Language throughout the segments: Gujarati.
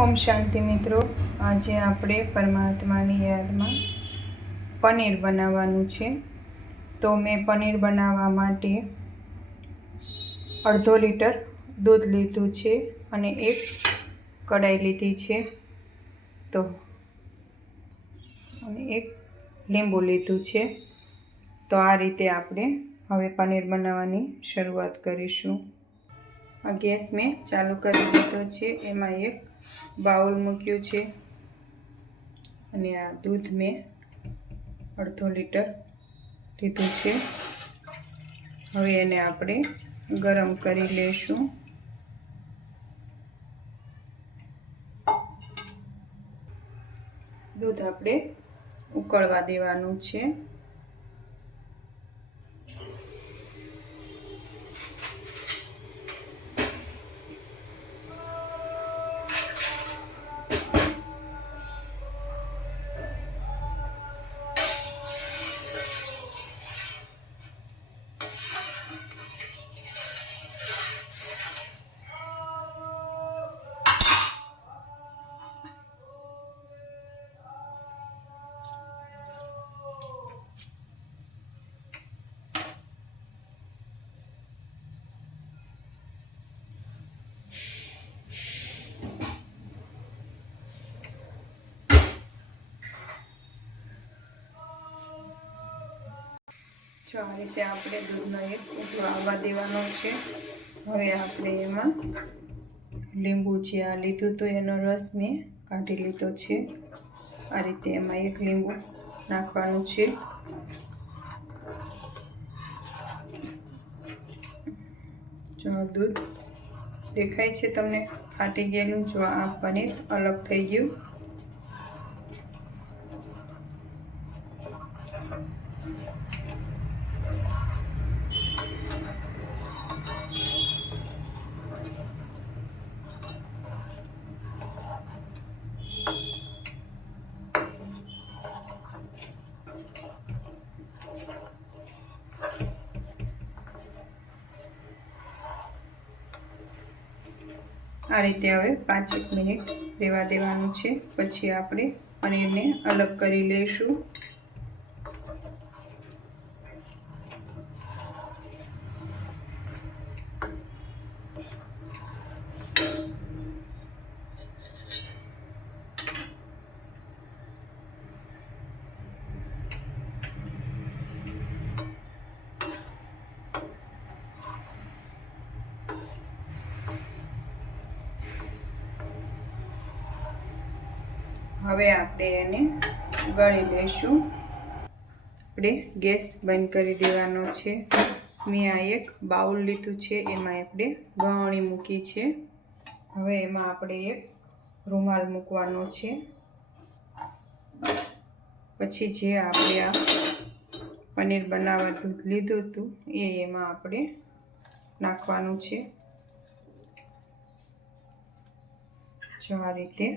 ઓમ શાંતિ મિત્રો, આજે આપણે પરમાત્માની યાદમાં પનીર બનાવવાનું છે. તો મેં પનીર બનાવવા માટે અડધો લીટર દૂધ લીધું છે અને એક કઢાઈ લીધી છે. તો અને એક લીંબુ લીધું છે. તો આ રીતે આપણે હવે પનીર બનાવવાની શરૂઆત કરીશું. આ ગેસ મેં ચાલુ કરી દીધો છે. એમાં એક બાઉલ મૂક્યું છે અને આ દૂધ મેં અડધો લીટર લીધું છે. હવે એને આપણે ગરમ કરી લઈશું. દૂધ આપણે ઉકળવા દેવાનું છે. જો આ રીતે આપણે દૂધનો એક ઉકળો આવવા દેવાનો છે. હવે આપણે એમાં લીંબુ જે આ લીધું તો એનો રસ મેં કાઢી લીધો છે. આ રીતે એમાં એક લીંબુ નાખવાનું છે. જો દૂધ દેખાય છે તમને ફાટી ગયેલું. જો આ પનીર અલગ થઈ ગયું. આ રીતે હવે 5 મિનિટ રહેવા દેવાનું છે. પછી આપણે પનીરને અલગ કરી લઈશું. હવે આપણે એને ગળી લઈશું. આપણે ગેસ બંધ કરી દેવાનો છે. મેં આ એક બાઉલ લીધું છે. એમાં આપણે ગળણી મૂકી છે. હવે એમાં આપણે એક રૂમાલ મૂકવાનો છે. પછી જે આપણે આ પનીર બનાવવા દૂધ લીધું હતું એ એમાં આપણે નાખવાનું છે. જો આ રીતે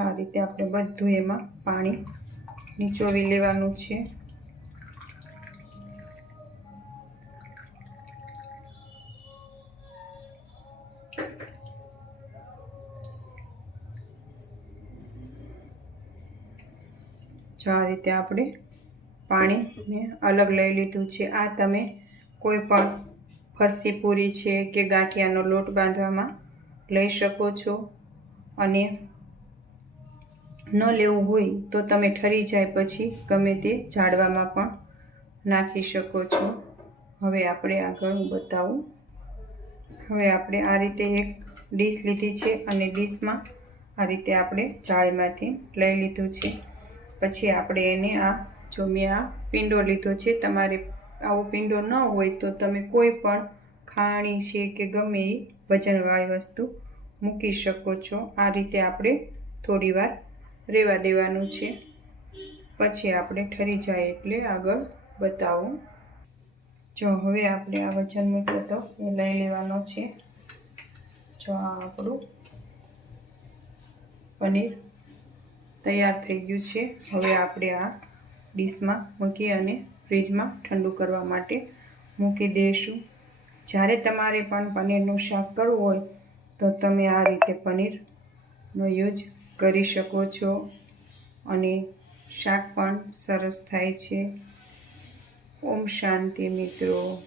આ રીતે આપણે બધું એમાં પાણી નીચોવી લેવાનું છે. જો આ રીતે આપણે પાણીને અલગ લઈ લીધું છે. આ તમે કોઈ પણ ફરસી પૂરી છે કે ગાંઠિયાનો લોટ બાંધવામાં લઈ શકો છો. અને ન લેવું હોય તો તમે ઠરી જાય પછી ગમે તે જાડવામાં પણ નાખી શકો છો. હવે આપણે આગળ હું બતાવું. હવે આપણે આ રીતે એક ડીશ લીધી છે અને ડીશમાં આ રીતે આપણે જાળીમાંથી લઈ લીધું છે. પછી આપણે એને આ જો મેં આ પીંડો લીધો છે. તમારે આવો પીંડો ન હોય તો તમે કોઈ પણ ખાણી છે કે ગમે એ વજનવાળી વસ્તુ મૂકી શકો છો. આ રીતે આપણે થોડી વાર રહેવા દેવાનું છે. પછી આપણે ઠરી જાય એટલે આગળ બતાવું. જો હવે આપણે આ વજન મૂક્યો તો એ લઈ લેવાનો છે. જો આ આપણું પનીર તૈયાર થઈ ગયું છે. હવે આપણે આ ડીશમાં મૂકી અને ફ્રીજમાં ઠંડુ કરવા માટે મૂકી દઈશું. જ્યારે તમારે પણ પનીરનું શાક કરવું હોય તો તમે આ રીતે પનીરનો યુઝ કરી શકો છો અને શાક પણ સરસ થાય છે. ઓમ શાંતિ મિત્રો.